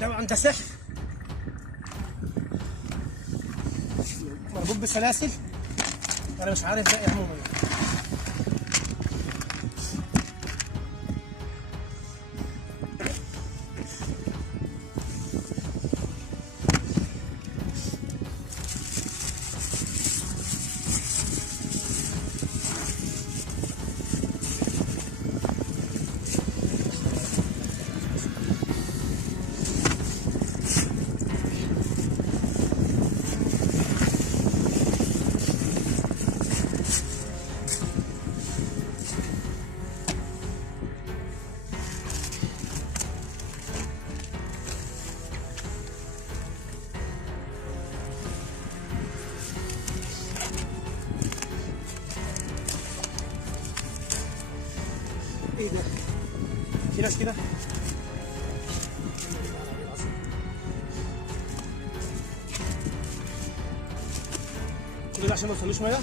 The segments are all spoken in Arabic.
طبعا ده سحر مربوط بسلاسل. انا مش عارف ده ايه عموما. ايه ده؟ في ناس كده؟ كل ده عشان ما يوصلوش ميه؟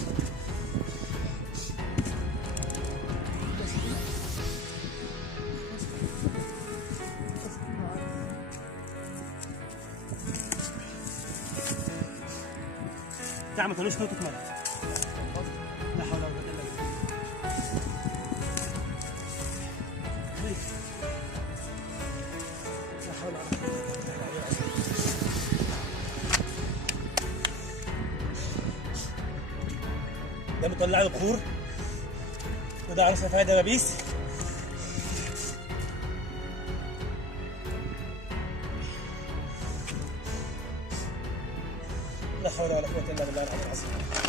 بتاع ما يوصلوش نقطة ميه. لا حول ولا قوة الا بالله. لا حول ولا قوة الا بالله. ده مطلع له بخور، وده على صفايا دبابيس. لا حول ولا قوة الا بالله العلي العظيم.